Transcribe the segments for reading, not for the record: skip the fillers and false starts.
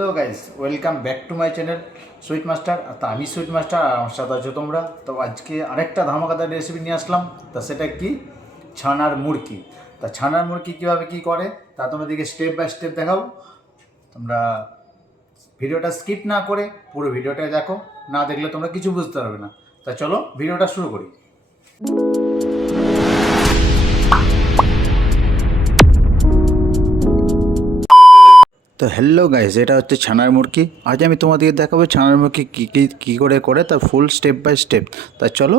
Hello guys, welcome back to my channel sweet master. তো আমি sweet master আর আমার সাথে আছো তোমরা। তো আজকে আরেকটা ধামাকাদার রেসিপি নিয়ে আসলাম। তা সেটা কি? ছানার মুরকি। তা ছানার মুরকি কীভাবে কী করে তা তোমাদেরকে স্টেপ বাই স্টেপ দেখাও। তোমরা ভিডিওটা স্কিপ না করে পুরো ভিডিওটা দেখো, না দেখলে তোমরা কিছু বুঝতে পারবে না। তা চলো ভিডিওটা শুরু করি। তো হ্যালো গাইস, এটা হচ্ছে ছানার মুরকি। আজ আমি তোমাদেরকে দেখাবো ছানার মুরকি কী করে করে তার ফুল স্টেপ বাই স্টেপ। তা চলো,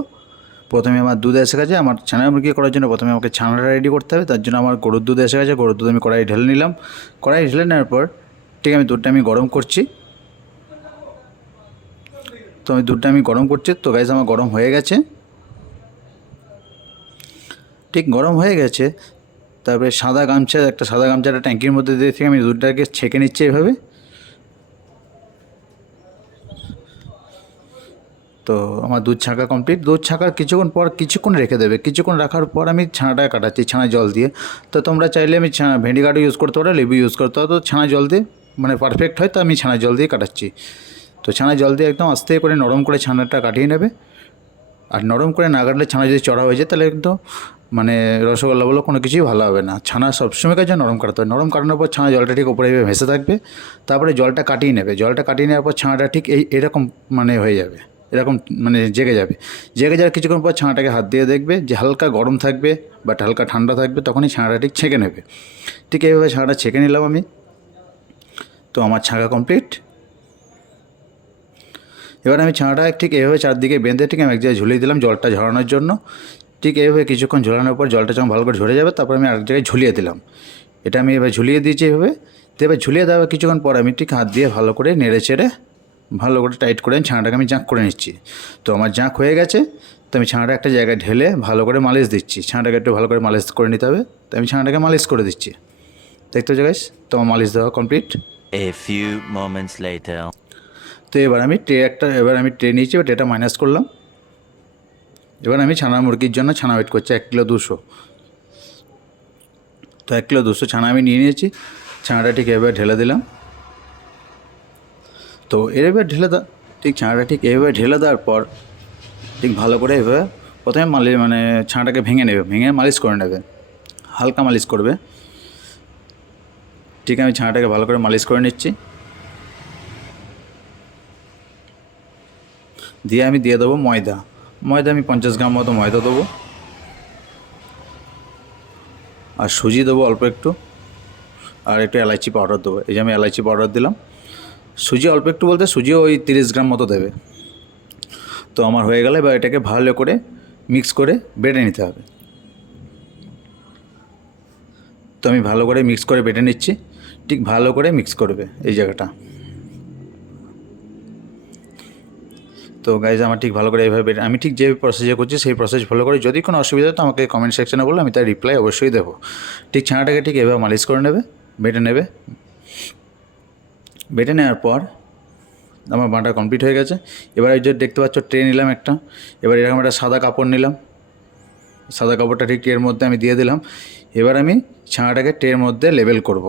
প্রথমে আমার দুধ এসে গেছে। আমার ছানার মুরগি করার জন্য প্রথমে আমাকে ছানাটা রেডি করতে হবে। তার জন্য আমার গরুর দুধ এসে গেছে। গরুর দুধ আমি কড়াই ঢেলে নিলাম। কড়াই ঢেলে নেওয়ার পর ঠিক আমি দুধটা আমি গরম করছি। তো আমি দুধটা আমি গরম করছি। তো গাইস আমার গরম হয়ে গেছে, ঠিক গরম হয়ে গেছে। তারপরে একটা সাদা গামছাটা ট্যাঙ্কির মধ্যে দিয়ে থেকে আমি দুধটাকে ছেঁকে নিচ্ছি এভাবে। তো আমার দুধ ছাঁকা কমপ্লিট। দুধ ছাঁকার কিছুক্ষণ রেখে দেবে। কিছুক্ষণ রাখার পর আমি ছানাটা কাটাচ্ছি ছানা জল দিয়ে। তো তোমরা চাইলে আমি ভেন্ডিকাটও ইউজ করতে পারো, লেবু ইউজ করতে পারো। তো ছানা জল দিয়ে মানে পারফেক্ট হয়, তো আমি ছানা জল দিয়ে কাটাচ্ছি। তো ছানা জল দিয়ে একদম আস্তে করে নরম করে ছানাটা কাটিয়ে নেবে। আর নরম করে না কাটলে ছানা যদি চড়া হয়ে যায় তাহলে কিন্তু মানে রসগোল্লা বলো কোনো কিছুই ভালো হবে না। ছানা সবসময় কাছে নরম কাটাতে হবে। নরম কাটানোর পর ছানা জলটা ঠিক উপরে ভেসে থাকবে। তারপরে জলটা কাটিয়ে নেবে। জলটা কাটিয়ে নেওয়ার পর ছানাটা ঠিক এরকম মানে হয়ে যাবে, এরকম মানে জেগে যাবে। জেগে যাওয়ার কিছুক্ষণ পর ছানাটাকে হাত দিয়ে দেখবে যে হালকা গরম থাকবে বাট হালকা ঠান্ডা থাকবে, তখনই ছানাটা ঠিক ছেঁকে নেবে। ঠিক এইভাবে ছানাটা ছেঁকে নিলাম আমি। তো আমার ছাঁকা কমপ্লিট। এবার আমি ছানাটা ঠিক এইভাবে চারদিকে বেঁধে ঠিক আমি এক জায়গায় ঝুলিয়ে দিলাম জলটা ঝরানোর জন্য। ঠিক এইভাবে কিছুক্ষণ ঝরানোর পর জলটা যখন ভালো করে ঝরে যাবে তারপর আমি আরেক জায়গায় ঝুলিয়ে দিলাম। এটা আমি এবার ঝুলিয়ে দিয়েছি এভাবে। তো এবার ঝুলিয়ে দেওয়ার কিছুক্ষণ পর আমি ঠিক হাত দিয়ে ভালো করে নেড়ে চেড়ে ভালো করে টাইট করে ছানাটাকে আমি জাঁক করে নিচ্ছি। তো আমার জাঁক হয়ে গেছে। তো আমি ছানাটা একটা জায়গায় ঢেলে ভালো করে মালিশ দিচ্ছি। ছানাটাকে একটু ভালো করে মালিশ করে নিতে হবে। তো আমি ছানাটাকে মালিশ করে দিচ্ছি। দেখতে হচ্ছে গাইস, তো আমার মালিশ দেওয়া complete. A few moments later. তো এবার আমি ট্রে নিয়েছি, ট্রেটা মাইনাস করলাম। এবার আমি ছানার মুরগির জন্য ছানা ওয়েট করছি 1 কিলো 200। তো 1 কিলো 200 ছানা আমি নিয়ে নিয়েছি। ছানাটা ঠিক এভাবে ঢেলে দিলাম। তো এভাবে ঠিক ছানাটা ঠিক এভাবে ঢেলে দেওয়ার পর ঠিক ভালো করে এভাবে প্রথমে মানে ছানাটাকে ভেঙে নেবে, ভেঙে মালিশ করে নেবে, হালকা মালিশ করবে। ঠিক আমি ছানাটাকে ভালো করে মালিশ করে নিচ্ছি। দিয়ে আমি দিয়ে দেবো ময়দা। আমি 50 গ্রাম মতো ময়দা দেবো। আর সুজি দেবো অল্প একটু। আর একটু এলাচি পাউডার দেবো। এই যে আমি এলাচি পাউডার দিলাম। সুজি অল্প একটু বলতে সুজিও ওই 30 গ্রাম মতো দেবে। তো আমার হয়ে গেলে এবার এটাকে ভালো করে মিক্স করে বেটে নিতে হবে। তো আমি ভালো করে মিক্স করে বেটে নিচ্ছি। ঠিক ভালো করে মিক্স করবে এই জায়গাটা। তো গাইজ আমার ঠিক ভালো করে এইভাবে আমি ঠিক যে প্রসেসে করছি সেই প্রসেস ফলো করে। যদি কোনো অসুবিধা হয় তো আমাকে কমেন্ট সেকশনে বলো, আমি তার রিপ্লাই অবশ্যই দেবো। ঠিক ছানাটাকে ঠিক এভাবে মালিশ করে নেবে, বেটে নেবে। বেটে নেওয়ার পর আমার বাটা কমপ্লিট হয়ে গেছে। এবার এই যে দেখতে পাচ্ছ ট্রে নিলাম একটা। এবার এরকম একটা সাদা কাপড় নিলাম। সাদা কাপড়টা ঠিক ট্রের মধ্যে আমি দিয়ে দিলাম। এবার আমি ছানাটাকে ট্রের মধ্যে লেবেল করব।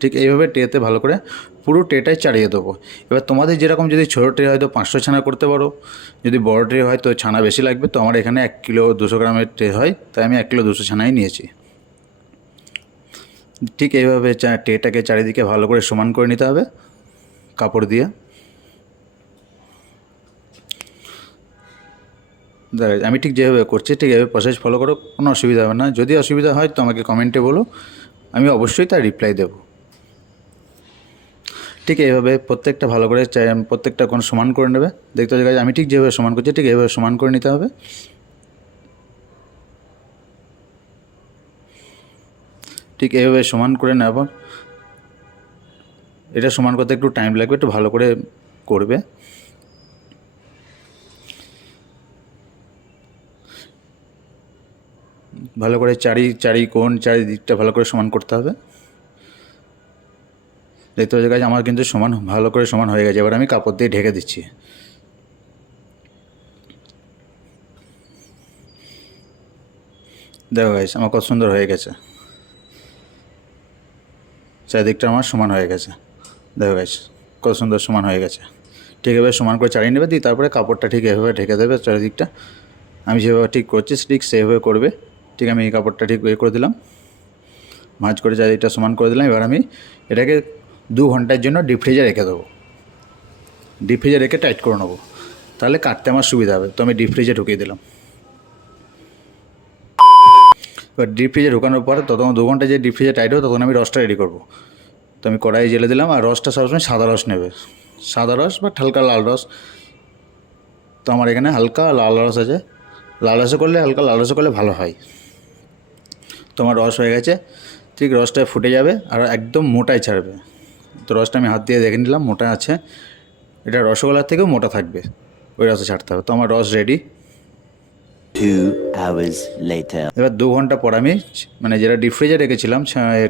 ঠিক এইভাবে ট্রেতে ভালো করে পুরো ট্রেটাই চাড়িয়ে দেবো। এবার তোমাদের যেরকম যদি ছোটো ট্রে হয় তো 500 ছানা করতে পারো, যদি বড় ট্রে হয় তো ছানা বেশি লাগবে। তো আমার এখানে 1 কিলো 200 গ্রামের ট্রে হয়, তাই আমি 1 কিলো 200 ছানাই নিয়েছি। ঠিক এইভাবে ট্রেটাকে চারিদিকে ভালো করে সমান করে নিতে হবে কাপড় দিয়ে। দেখ আমি ঠিক যেভাবে করছি ঠিক এভাবে প্রসেস ফলো করো, কোনো অসুবিধা হবে না। যদি অসুবিধা হয় তো আমাকে কমেন্টে বলো, আমি অবশ্যই তার রিপ্লাই দেবো। ঠিক এইভাবে প্রত্যেকটা ভালো করে প্রত্যেকটা কোণ সমান করে নেবে। দেখতে হচ্ছে আমি ঠিক যেভাবে সমান করছি ঠিক এইভাবে সমান করে নিতে হবে। ঠিক এইভাবে সমান করে নেওয়ার পর এটা সমান করতে একটু টাইম লাগবে, একটু ভালো করে করবে। ভালো করে চারিদিকটা ভালো করে সমান করতে হবে। দেখতে হচ্ছে গাছ আমার কিন্তু ভালো করে সমান হয়ে গেছে। এবার আমি কাপড় দিয়ে ঢেকে দিচ্ছি। দেখো গাইস আমার কত সুন্দর হয়ে গেছে, চারিদিকটা আমার সমান হয়ে গেছে। দেখো গাইস কত সুন্দর সমান হয়ে গেছে। ঠিক এভাবে সমান করে চালিয়ে নেবে, দিয়ে তারপরে কাপড়টা ঠিক এভাবে ঢেকে দেবে চারিদিকটা। আমি যেভাবে ঠিক করছি ঠিক সেভাবে করবে। ঠিক আমি এই কাপড়টা ঠিক করে দিলাম, ভাঁজ করে চারিদিকটা সমান করে দিলাম। এবার আমি এটাকে 2 ঘন্টার জন্য ডিপ ফ্রিজে রেখে দেবো। ডিপ ফ্রিজে রেখে টাইট করে নেবো, তাহলে কাটতে আমার সুবিধা হবে। তো আমি ডিপ ফ্রিজে ঢুকিয়ে দিলাম। এবার ডিপ ফ্রিজে ঢোকানোর পর ততক্ষণ 2 ঘন্টা যে ডিপ ফ্রিজে টাইট হবে তখন আমি রসটা রেডি করবো। তো আমি কড়াই জেলে দিলাম, আর রসটা সবসময় সাদা রস নেবে, সাদা রস বা হালকা লাল রস। তো আমার এখানে হালকা লাল রস আছে, লাল রসে করলে হালকা লাল রসে করলে ভালো হয়। তো আমার রস হয়ে গেছে, ঠিক রসটা ফুটে যাবে আর একদম মোটাই ছাড়বে। তো রসটা আমি হাত দিয়ে দেখে নিলাম মোটা আছে, এটা রসগোল্লার থেকেও মোটা থাকবে, ওই রসে ছাড়তে হবে। তো আমার রস রেডি। 2 hours later. এবার 2 ঘন্টা পর আমি মানে যেটা ডিপ ফ্রিজে রেখেছিলাম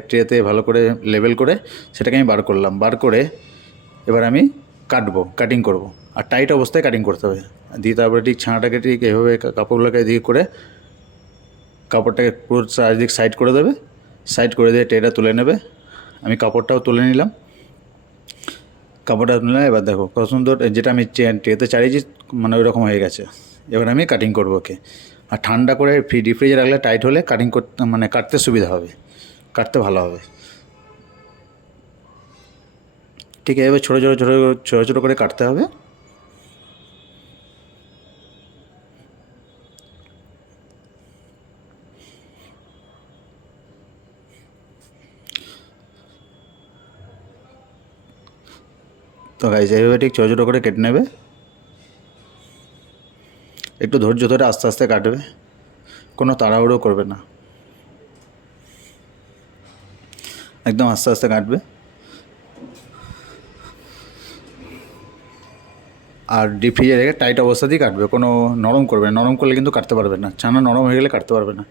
ট্রেতে ভালো করে লেবেল করে সেটাকে আমি বার করলাম। বার করে এবার আমি কাটিং করব। আর টাইট অবস্থায় কাটিং করতে হবে। দিয়ে তারপরে ঠিক ছানাটাকে ঠিক এভাবে কাপড়গুলোকে দিয়ে করে কাপড়টাকে পুরো চারিদিক সাইড করে দেবে। সাইড করে দিয়ে ট্রেটা তুলে নেবে। আমি কাপড়টাও তুলে নিলাম, কাপড়টা তুলে এবার দেখো কত সুন্দর যেটা আমি ট্রেতে চাড়িয়েছি মানে ওই রকম হয়ে গেছে। এবার আমি কাটিং করবো ওকে। আর ঠান্ডা করে ডিপ ফ্রিজে রাখলে টাইট হলে কাটিং করতে মানে কাটতে সুবিধা হবে, কাটতে ভালো হবে। ঠিক এভাবে ছোটো ছোটো ছোটো ছোটো ছোটো করে কাটতে হবে। তো গাইজ এইভাবে ঠিক ছোটো ছোটো করে কেটে নেবে। একটু ধৈর্য ধরে আস্তে আস্তে কাটবে, কোনো তাড়াহুড়ো করবে না, একদম আস্তে আস্তে কাটবে। আর ডিপ ফ্রিজে রেখে টাইট অবস্থাতেই কাটবে, কোনো নরম করবে না। নরম করলে কিন্তু কাটতে পারবে না, ছানা নরম হয়ে গেলে কাটতে পারবে না,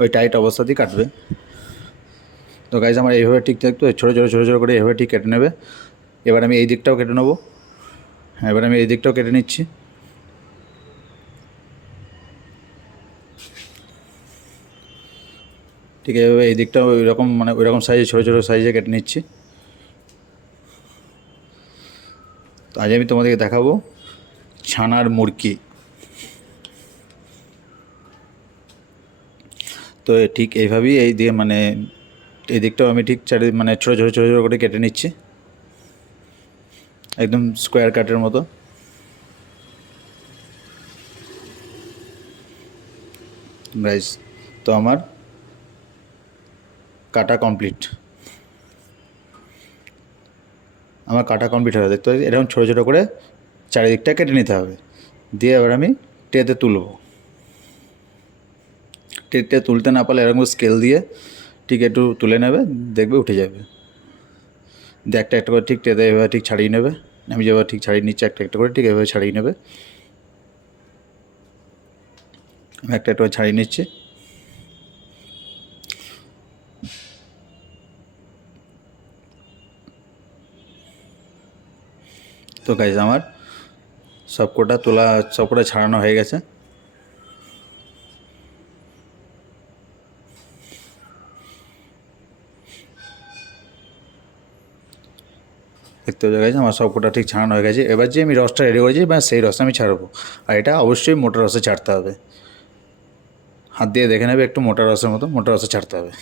ওই টাইট অবস্থাতেই কাটবে। তো গাইজ আমার এইভাবে ঠিক থাকতো, ছোটো ছোটো ছোটো ছোটো করে এইভাবে ঠিক কেটে নেবে। এবার আমি এই দিকটাও কেটে নেবো। হ্যাঁ, এবার আমি এই দিকটাও কেটে নিচ্ছি। ঠিক এইভাবে এই দিকটাও ওই রকম মানে ওই রকম সাইজে ছোটো ছোটো সাইজে কেটে নিচ্ছি। তো আজ আমি তোমাদেরকে দেখাবো ছানার মুরকি। তো ঠিক এইভাবেই এই দিয়ে মানে এই দিকটাও আমি ঠিক মানে ছোটো ছোটো ছোটো ছোটো করে কেটে নিচ্ছি, একদম স্কোয়ার কাটের মতো। গাইস তো আমার কাটা কমপ্লিট, আমার কাটা কমপ্লিট হয়ে দেখতে পাচ্ছি। এরকম ছোটো ছোটো করে চারিদিকটা কেটে নিতে হবে। দিয়ে এবার আমি ট্রেতে তুলব। ট্রেতে তুলতে না পারলে এরকম স্কেল দিয়ে ঠিক একটু তুলে নেবে, দেখবে উঠে যাবে। দিয়ে একটা একটা করে ঠিক ট্রেতে এভাবে ঠিক ছাড়িয়ে নেবে। আমি যেভাবে ঠিক ছাড়িয়ে নিচ্ছি একটা একটা করে ঠিক এভাবে ছাড়িয়ে নেবে। আমি একটা একটা করে ছাড়িয়ে নিচ্ছি। তো গাইজ আমার সবকটা তোলা সবকটা ছাড়ানো হয়ে গেছে। দেখতে পাওয়া গেছে আমার সবকটা ঠিক ছাড়ানো হয়ে গেছে। এবার যে আমি রসটা রেডি করেছি বা সেই রসটা আমি ছাড়বো। আর এটা অবশ্যই মোটা রসে ছাড়তে হবে, হাত দিয়ে দেখে নেবে একটু মোটা রসের মতো, মোটা রসে ছাড়তে হবে।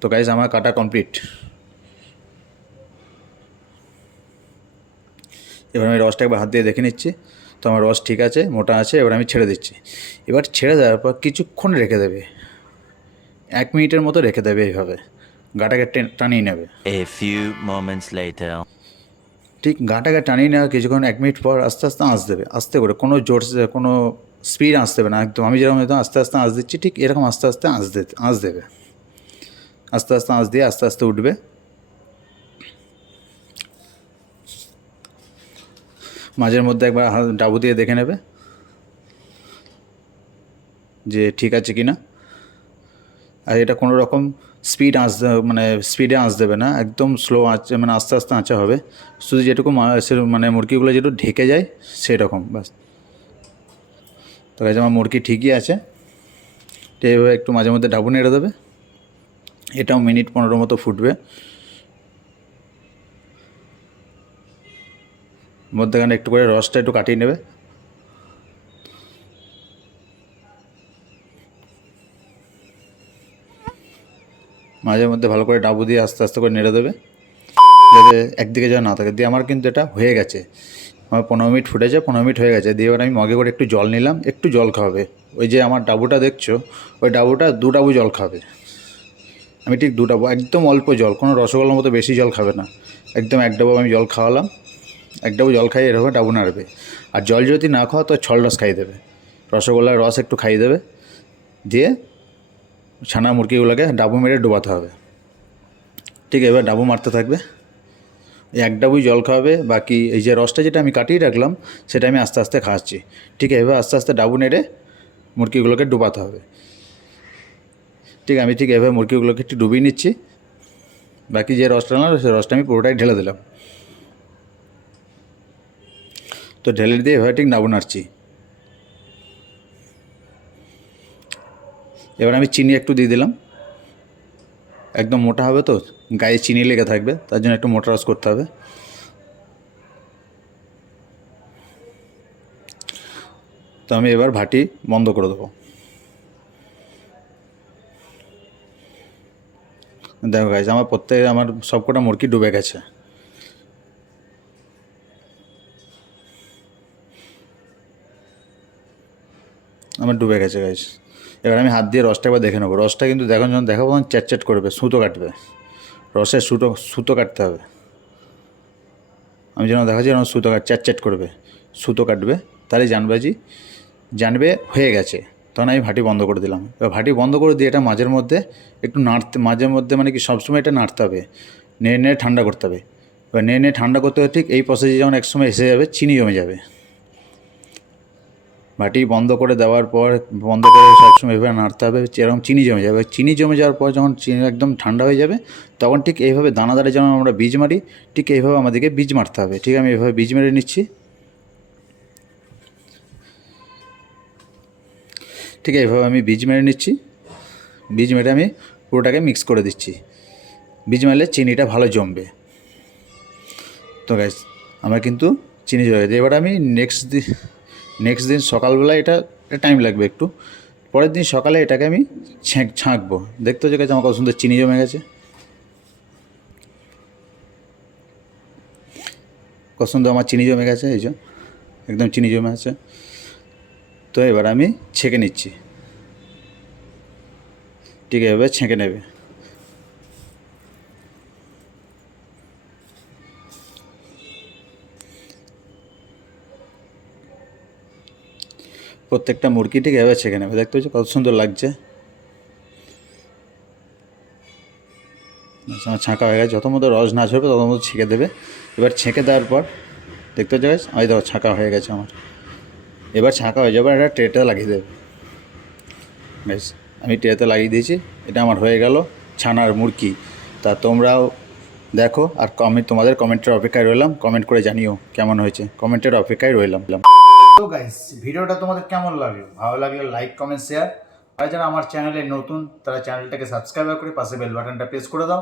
তো গাইজ আমার কাটা কমপ্লিট। এবার আমি রসটা একবার হাত দিয়ে দেখে নিচ্ছি। তো আমার রস ঠিক আছে, মোটা আছে। এবার আমি ছেড়ে দিচ্ছি। এবার ছেড়ে দেওয়ার পর কিছুক্ষণ রেখে দেবে, 1 মিনিটের মতো রেখে দেবে। এইভাবে গাটাকে টানিয়ে নেবে। A few moments later. ঠিক গাটাকে টানিয়ে নেওয়া কিছুক্ষণ 1 মিনিট পর আস্তে আস্তে আঁচ দেবে, আস্তে করে, কোনো জোর কোনো স্পিড আঁচ দেবে না একদম। আমি যেরকম একদম আস্তে আস্তে আঁচ দিচ্ছি ঠিক এরকম আস্তে আস্তে আঁচ দেবে। আস্তে আস্তে আঁচ দিয়ে আস্তে আস্তে উঠবে। মাঝের মধ্যে একবার ডাবু দিয়ে দেখে নেবে যে ঠিক আছে কি না। আর এটা কোনো রকম স্পিড আঁচ মানে স্পিডে আঁচ দেবে না, একদম স্লো আঁচ মানে আস্তে আস্তে আঁচা হবে। শুধু যেটুকু মানে মুরগিগুলো যেটুকু ঢেকে যায় সেরকম ব্যাস। তো গাইজ আমার মুরগি ঠিকই আছে। তো এইভাবে একটু মাঝে মধ্যে ডাবু নেড়ে দেবে। এটাও মিনিট 15 মতো ফুটবে। মধ্যেখানে একটু করে রসটা একটু কাটিয়ে নেবে। মাঝে মধ্যে ভালো করে ডাবু দিয়ে আস্তে আস্তে করে নেড়ে দেবে, যাতে একদিকে যেন না থাকে। দিয়ে আমার কিন্তু এটা হয়ে গেছে, আমার 15 মিনিট ফুটেছে, 15 মিনিট হয়ে গেছে। দিয়ে এবার আমি মগে করে একটু জল নিলাম, একটু জল খাওয়াবে। ওই যে আমার ডাবুটা দেখছো, ওই ডাবুটা 2 ডাবু জল খাবে। আমি ঠিক 2 ডাবু, একদম অল্প জল, কোনো রসগোল্লার মতো বেশি জল খাবে না, একদম 1 ডাবু আমি জল খাওয়ালাম। 1 ডাবু জল খাইয়ে এরকম ডাবু নাড়বে। আর জল যদি না খাওয়া তো ছল রস খাইয়ে দেবে, রসগোল্লার রস একটু খাইয়ে দেবে। দিয়ে ছানা মুরগিগুলোকে ডাবু মেরে ডোবাতে হবে। ঠিক এবার ডাবু মারতে থাকবে, 1 ডাবুই জল খাওয়াবে। বাকি এই যে রসটা যেটা আমি কাটিয়ে রাখলাম সেটা আমি আস্তে আস্তে খাওয়াচ্ছি। ঠিক এবার আস্তে আস্তে ডাবু নেড়ে মুরগিগুলোকে ডোবাতে হবে। ঠিক আমি ঠিক এভাবে মুরগিগুলোকে একটু ডুবিয়ে নিচ্ছি। বাকি যে রসটা না, সেই রসটা আমি পুরোটাই ঢেলে দিলাম। তো ঢেলে দিয়ে এভাবে ঠিক ডাবু নাড়ছি। এবার আমি চিনি একটু দিয়ে দিলাম, একদম মোটা হবে তো, গায়ে চিনি লেগে থাকবে, তার জন্য একটু মোটা রস করতে হবে। তো আমি এবার ভাটি বন্ধ করে দেবো। দেখো গাইজ, আমার সবকটা মুরগি ডুবে গেছে। আমার ডুবে গেছে গাইজ। এবার আমি হাত দিয়ে রসটা একবার দেখে নেবো। রসটা কিন্তু যখন দেখাবো তখন চ্যাট করবে, সুতো কাটবে, রসের সুতো কাটতে হবে। আমি যেন দেখাচ্ছি যেন চ্যাট করবে, সুতো কাটবে, তাহলে জানবে হয়ে গেছে। তখন আমি ভাটি বন্ধ করে দিলাম। এবার ভাটি বন্ধ করে দিয়ে এটা মাঝে মধ্যে একটু মাঝে মধ্যে মানে কি সবসময় এটা নাড়তে হবে, নেড়ে ঠান্ডা করতে হবে। এবার নেড়ে ঠান্ডা করতে হবে। ঠিক এই প্রসেসে যখন একসময় এসে যাবে, চিনি জমে যাবে। ভাটি বন্ধ করে দেওয়ার পর, বন্ধ করে সবসময় এভাবে নাড়তে হবে, এরকম চিনি জমে যাবে। চিনি জমে যাওয়ার পর যখন চিনি একদম ঠান্ডা হয়ে যাবে, তখন ঠিক এইভাবে দানাদারে যেমন আমরা বীজ মারি, ঠিক এইভাবে আমাদেরকে বীজ মারতে হবে। ঠিক আমি এইভাবে বীজ মেরে নিচ্ছি। ঠিক এইভাবে আমি বীজ মেরে নিচ্ছি। বীজ মেরে আমি পুরোটাকে মিক্স করে দিচ্ছি। বীজ মারলে চিনিটা ভালো জমবে। তো গাইস, আমার কিন্তু চিনি জমে গেছে। এবার আমি নেক্সট দিন সকালবেলা এটা টাইম লাগবে একটু, পরের দিন সকালে এটাকে আমি ছাঁকবো। দেখতে হচ্ছে গেছে আমার কত সুন্দর চিনি জমে গেছে, কত সুন্দর আমার চিনি জমে গেছে। এই যে একদম চিনি জমে আছে। তো এবার আমি ছেঁকে নিচ্ছি। ঠিক এভাবে ছেঁকে নেবে। প্রত্যেকটা মুরগি ঠিক এভাবে ছেঁকে নেবে। দেখতে পাচ্ছি কত সুন্দর লাগছে। আমার ছাঁকা হয়ে গেছে। যত মতো রস না ঝরবে তত মতো ছেঁকে দেবে। এবার ছেঁকে দেওয়ার পর দেখতে পাচ্ছি আমি দেখো ছাঁকা হয়ে গেছে আমার। এবার ছাঁকা হয়ে যাবে, এটা ট্রেতে লাগিয়ে দেবে। বেশ, আমি ট্রেতে লাগিয়ে দিয়েছি। এটা আমার হয়ে গেল ছানার মুরগি। তা তোমরাও দেখো, আর তোমাদের কমেন্টের অপেক্ষায় রইলাম। কমেন্ট করে জানিও কেমন হয়েছে, কমেন্টের অপেক্ষায় রইলাম। তো গাইস, ভিডিওটা তোমাদের কেমন লাগলো? ভালো লাগলে লাইক, কমেন্ট, শেয়ার। আর যারা আমার চ্যানেলে নতুন, তারা চ্যানেলটাকে সাবস্ক্রাইব করে পাশে বেল বাটনটা প্রেস করে দাও,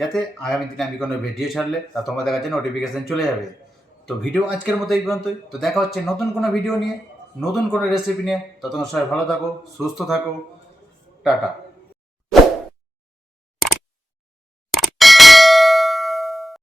যাতে আগামী দিনে আমি কোনো ভিডিও ছাড়লে তা তোমাদের কাছে নোটিফিকেশান চলে যাবে। তো ভিডিও আজকের মতো এই পর্যন্তই। তো দেখা হচ্ছে নতুন কোনো ভিডিও নিয়ে, নতুন কোনো রেসিপি নিয়ে। ততক্ষণ সবাই ভালো থাকো, সুস্থ থাকো, টাটা।